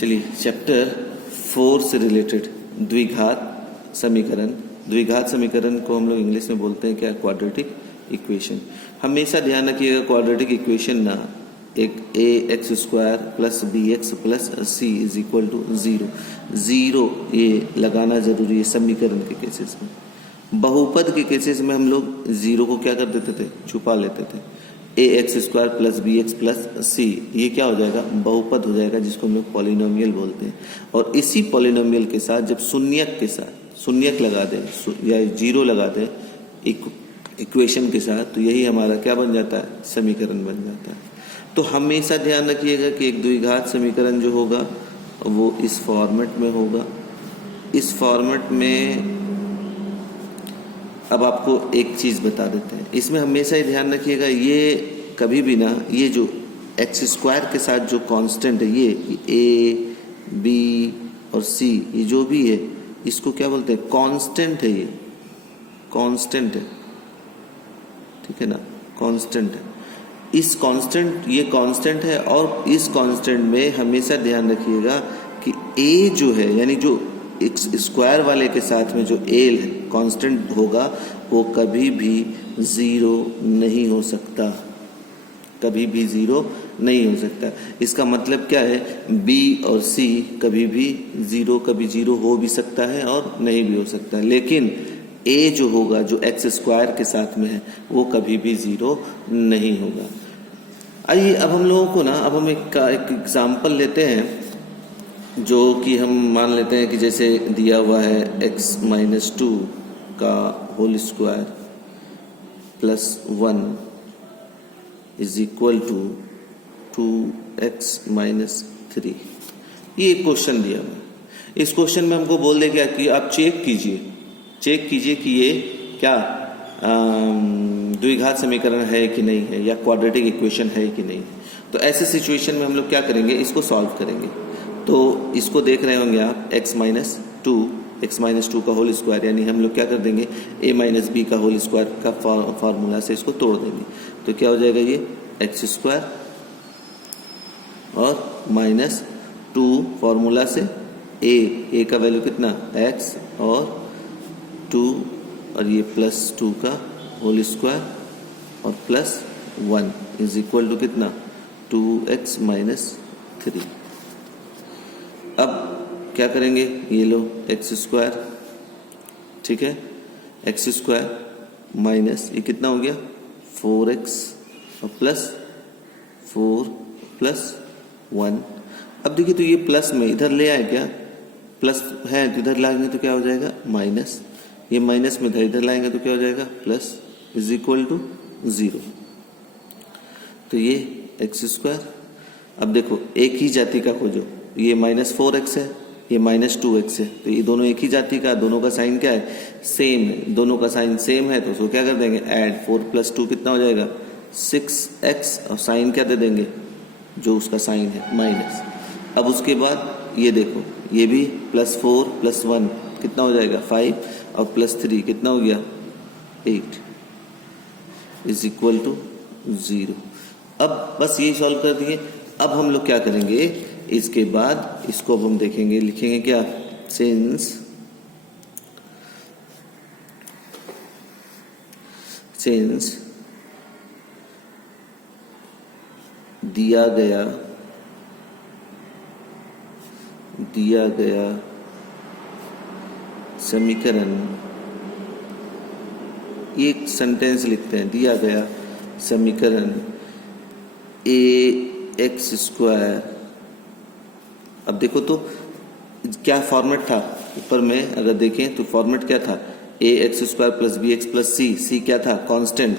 चलिए चैप्टर 4 से रिलेटेड द्विघात समीकरण। द्विघात समीकरण को हम लोग इंग्लिश में बोलते हैं क्या? Quadratic equation. हमेशा ध्यान रखिएगा क्वाड्रेटिक इक्वेशन ना एक a x square plus b x plus c is equal to zero ये लगाना जरूरी है समीकरण के केसेस में। बहुपद के केसेस में हम लोग ज़ीरो को क्या कर देते थे? छुपा लेते थे। A x square plus b x plus c ये क्या हो जाएगा? बहुपद हो जाएगा, जिसको हम लोग पॉलिनोमियल बोलते हैं। और इसी पॉलिनोमियल के साथ जब शून्यक के साथ शून्यक लगा दें या जीरो लगा दें इक्वेशन के साथ, तो यही हमारा क्या बन जाता है? समीकरण बन जाता है। तो हमेशा ध्यान रखिएगा कि एक द्विघात समीकरण जो होगा वो इस फॉर्मेट में होगा। इस फॉर्मेट में अब आपको एक चीज़ बता देते हैं, इसमें हमेशा ही ध्यान रखिएगा ये कभी भी ना ये जो एक्स स्क्वायर के साथ जो कांस्टेंट है ये ए बी और सी ये जो भी है इसको क्या बोलते हैं? कांस्टेंट है। ये कांस्टेंट है, ठीक है ना? कांस्टेंट है। इस कांस्टेंट ये कांस्टेंट है और इस कांस्टेंट में हमेशा ध्यान रखिएगा कि ए जो है यानी जो एक्स स्क्वायर वाले के साथ में जो ए कांस्टेंट होगा वो कभी भी ज़ीरो नहीं हो सकता, कभी भी ज़ीरो नहीं हो सकता। इसका मतलब क्या है? बी और सी कभी भी ज़ीरो कभी ज़ीरो हो भी सकता है और नहीं भी हो सकता है, लेकिन ए जो होगा जो एक्स स्क्वायर के साथ में है वो कभी भी ज़ीरो नहीं होगा। आइए अब हम लोगों को ना अब हम एक एग्जाम्पल लेते हैं, जो कि हम मान लेते हैं कि जैसे दिया हुआ है x-2 का whole square plus 1 is equal to 2x-3। ये एक क्वेश्चन दिया हुआ है। इस क्वेश्चन में हमको बोल दे क्या कि आप चेक कीजिए कि ये क्या द्विघात समीकरण है कि नहीं है या क्वाड्रेटिक इक्वेशन है कि नहीं है। तो ऐसे सिचुएशन में हम लोग क्या करेंगे? इसको सॉल्व करेंगे। तो इसको देख रहे होंगे आप x-2 का होल स्क्वायर, यानी हम लोग क्या कर देंगे? a माइनस बी का होल स्क्वायर का फार्मूला से इसको तोड़ देंगे। तो क्या हो जाएगा? ये एक्स स्क्वायर और माइनस 2 फार्मूला से a का वैल्यू कितना? x और 2 और ये प्लस 2 का होल स्क्वायर और प्लस 1 इज इक्वल टू कितना? 2x-3। अब क्या करेंगे? ये लो एक्स स्क्वायर, ठीक है, एक्स स्क्वायर माइनस ये कितना हो गया? 4x और प्लस 4 प्लस 1। अब देखिए तो ये प्लस में इधर ले आए क्या? प्लस है तो इधर लाएंगे तो क्या हो जाएगा? माइनस। ये माइनस में था इधर लाएंगे तो क्या हो जाएगा? Plus is equal to 0। तो ये एक्स स्क्वायर। अब देखो एक ही जाति का खोजो, ये -4x है, ये -2x है, तो ये दोनों एक ही जाति का, दोनों का साइन क्या है? सेम है। दोनों का साइन सेम है तो उसको क्या कर देंगे? ऐड। 4 + 2 कितना हो जाएगा? 6x और साइन क्या दे देंगे? जो उसका साइन है माइनस। अब उसके बाद ये देखो ये भी +4 + 1 कितना हो जाएगा? 5 और +3 कितना हो गया? 8 इज इक्वल टू 0। अब बस ये सॉल्व कर दिए। अब हम लोग क्या करेंगे? इसके बाद इसको अब हम देखेंगे, लिखेंगे क्या? सिंस दिया गया समीकरण, एक सेंटेंस लिखते हैं, दिया गया समीकरण ax²। अब देखो तो क्या फॉर्मेट था ऊपर में, अगर देखें तो फॉर्मेट क्या था? ax² plus bx plus c क्या था? कांस्टेंट।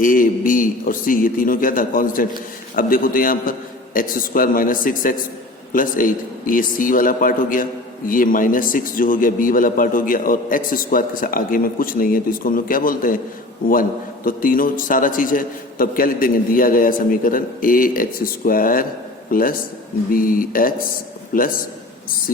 a b और c ये तीनों क्या था? कांस्टेंट। अब देखो तो यहाँ पर x² माइनस 6x प्लस 8 ये c वाला पार्ट हो गया, ये -6 जो हो गया b वाला पार्ट हो गया, और x² के साथ आगे में कुछ नहीं है तो इसको हम लोग क्या बोलते हैं? 1। तो तीनों सारा चीज है, तब क्या लिख देंगे? दिया गया समीकरण ax² plus bx plus c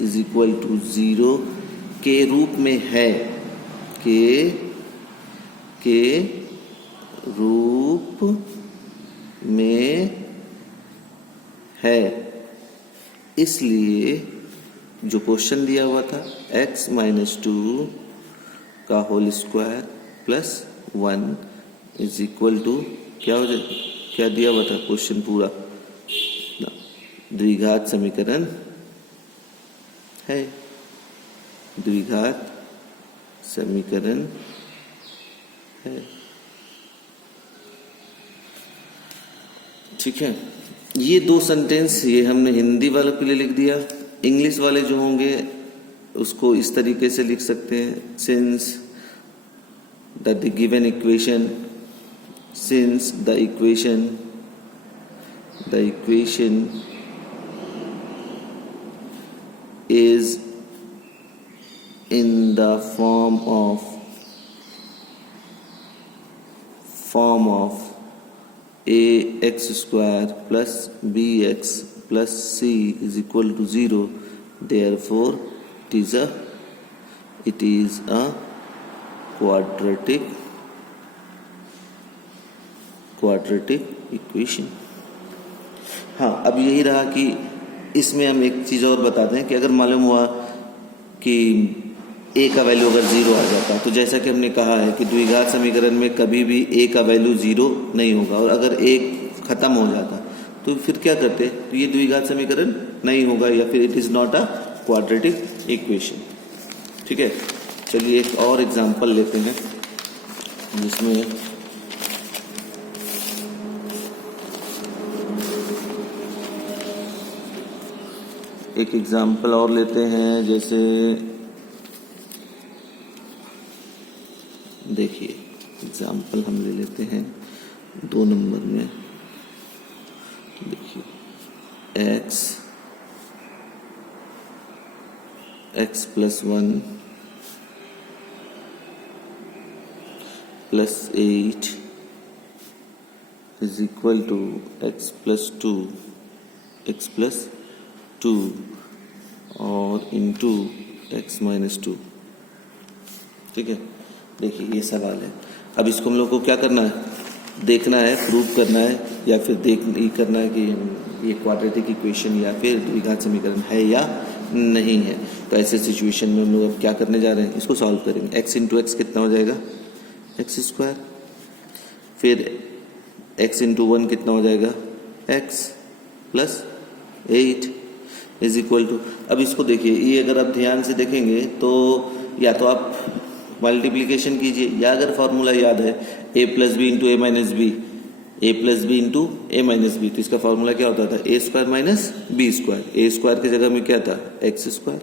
is equal to 0 के रूप में है, के रूप में है। इसलिए जो क्वेश्चन दिया हुआ था x माइनस 2 का whole square plus 1 is equal to क्या हो जाए, क्या दिया हुआ था क्वेश्चन पूरा, द्विघात समीकरण है, द्विघात समीकरण है। ठीक है, ये दो सेंटेंस ये हमने हिंदी वालों के लिए लिख दिया। इंग्लिश वाले जो होंगे उसको इस तरीके से लिख सकते हैं, since the given equation, since the equation is in the form of ax square plus bx plus c is equal to 0, therefore it is a quadratic equation। हाँ, अब यही रहा कि इसमें हम एक चीज़ और बता दें कि अगर मालूम हुआ कि a का वैल्यू अगर 0 आ जाता, तो जैसा कि हमने कहा है कि द्विघात समीकरण में कभी भी a का वैल्यू 0 नहीं होगा, और अगर a खत्म हो जाता तो फिर क्या करते, तो ये द्विघात समीकरण नहीं होगा, या फिर it is not a quadratic equation. ठीक है, चलिए एक और एग्जांपल लेते हैं जिसमें एक एग्जाम्पल और लेते हैं। जैसे देखिए एग्जाम्पल हम ले लेते हैं 2 नंबर में। देखिए x plus 1 plus 8 is equal to x plus 2 और इंटू x माइनस 2। ठीक है, देखिए ये सवाल है। अब इसको हम लोग को क्या करना है, देखना है, प्रूव करना है, या फिर करना है कि ये क्वाड्रेटिक इक्वेशन या फिर द्विघात समीकरण है या नहीं है। तो ऐसे सिचुएशन में हम लोग अब क्या करने जा रहे हैं, इसको सॉल्व करेंगे। x इंटू एक्स कितना हो जाएगा, एक्स स्क्वायर, फिर x इंटू 1 कितना हो जाएगा, x plus 8 is equal to. अब इसको देखिए, ये अगर आप ध्यान से देखेंगे तो या तो आप मल्टीप्लिकेशन कीजिए, या अगर फॉर्मूला याद है a plus b into a minus b, a plus b into a minus b, तो इसका फॉर्मूला क्या होता था, a square minus b square. A square की जगह में क्या था, एक्स स्क्वायर,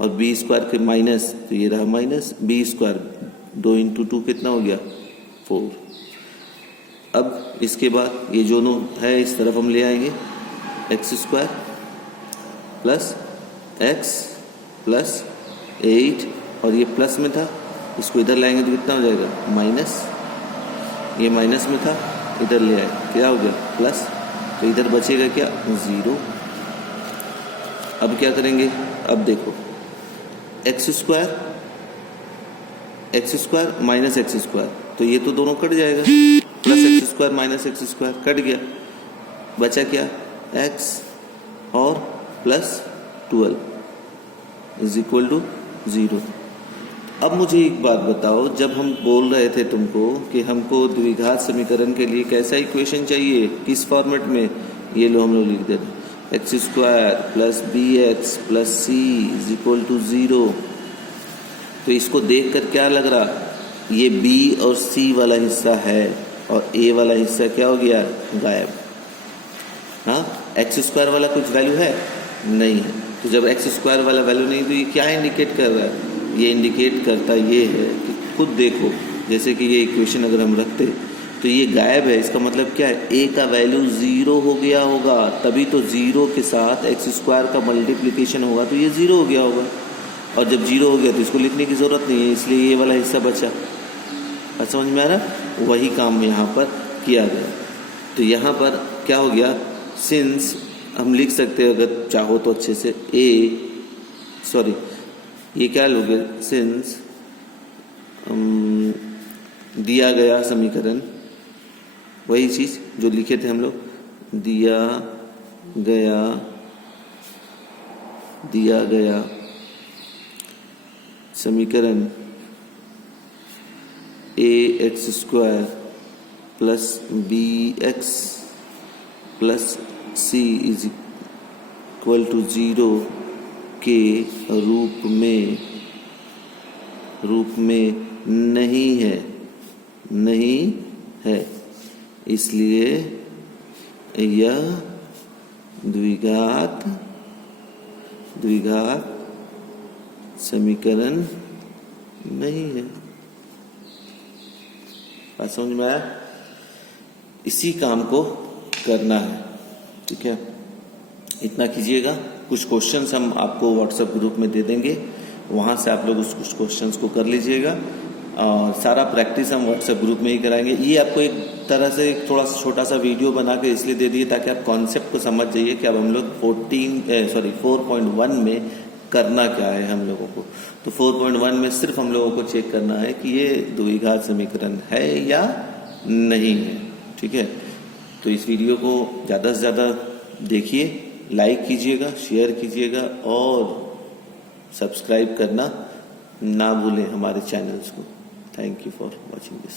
और बी स्क्वायर के माइनस, तो ये रहा माइनस बी स्क्वायर। 2 इंटू 2 कितना हो गया, 4। अब इसके बाद ये जो है इस तरफ हम ले आएंगे, x square plus x plus 8, और ये प्लस में था, इसको इधर लाएंगे तो कितना हो जाएगा, माइनस, ये माइनस में था, इधर ले आए, क्या हो गया, प्लस, तो इधर बचेगा क्या, 0। अब क्या करेंगे, अब देखो x square minus x square, तो ये तो दोनों कट जाएगा, plus x square minus x square cut गया, बचा क्या, एक्स और प्लस 12 इज इक्वल टू 0। अब मुझे एक बात बताओ, जब हम बोल रहे थे तुमको कि हमको द्विघात समीकरण के लिए कैसा इक्वेशन चाहिए, किस फॉर्मेट में, ये लो हम लोग लिख देते, x square plus b x plus c is equal to 0। तो इसको देखकर क्या लग रहा, ये बी और सी वाला हिस्सा है और ए वाला हिस्सा क्या हो गया, गायब। हाँ, एक्स स्क्वायर वाला कुछ वैल्यू है, नहीं है। तो जब एक्स स्क्वायर वाला वैल्यू नहीं, तो ये क्या इंडिकेट कर रहा है, ये इंडिकेट करता ये है कि खुद देखो, जैसे कि ये इक्वेशन अगर हम रखते तो ये गायब है, इसका मतलब क्या है, ए का वैल्यू 0 हो गया होगा, तभी तो 0 के साथ एक्स स्क्वायर का मल्टीप्लिकेशन होगा तो ये 0 हो गया होगा, और जब 0 हो गया तो इसको लिखने की ज़रूरत नहीं है, इसलिए ये वाला हिस्सा बचा। समझ में आ रहा, वही काम यहाँ पर किया गया। तो यहाँ पर क्या हो गया, सिंस हम लिख सकते हैं अगर चाहो तो अच्छे से, ये क्या लोगे, सिंस दिया गया समीकरण, वही चीज़ जो लिखे थे हम लोग, दिया गया दिया गया समीकरण ax² plus bx plus c is equal to 0 के रूप में नहीं है, इसलिए यह द्विघात समीकरण नहीं है। बात समझ में आया? इसी काम को करना है, ठीक है। इतना कीजिएगा। कुछ क्वेश्चंस हम आपको व्हाट्सएप ग्रुप में दे देंगे, वहाँ से आप लोग उस कुछ क्वेश्चंस को कर लीजिएगा और सारा प्रैक्टिस हम व्हाट्सएप ग्रुप में ही कराएंगे। ये आपको एक तरह से एक थोड़ा छोटा सा वीडियो बना के इसलिए दे दिए ताकि आप कॉन्सेप्ट को समझ जाइए कि अब हम लोग 4.1 में करना क्या है हम लोगों को। तो 4.1 में सिर्फ हम लोगों को चेक करना है कि ये द्विघात समीकरण है या नहीं है, ठीक है। तो इस वीडियो को ज़्यादा से ज़्यादा देखिए, लाइक कीजिएगा, शेयर कीजिएगा और सब्सक्राइब करना ना भूलें हमारे चैनल्स को। Thank you for watching this.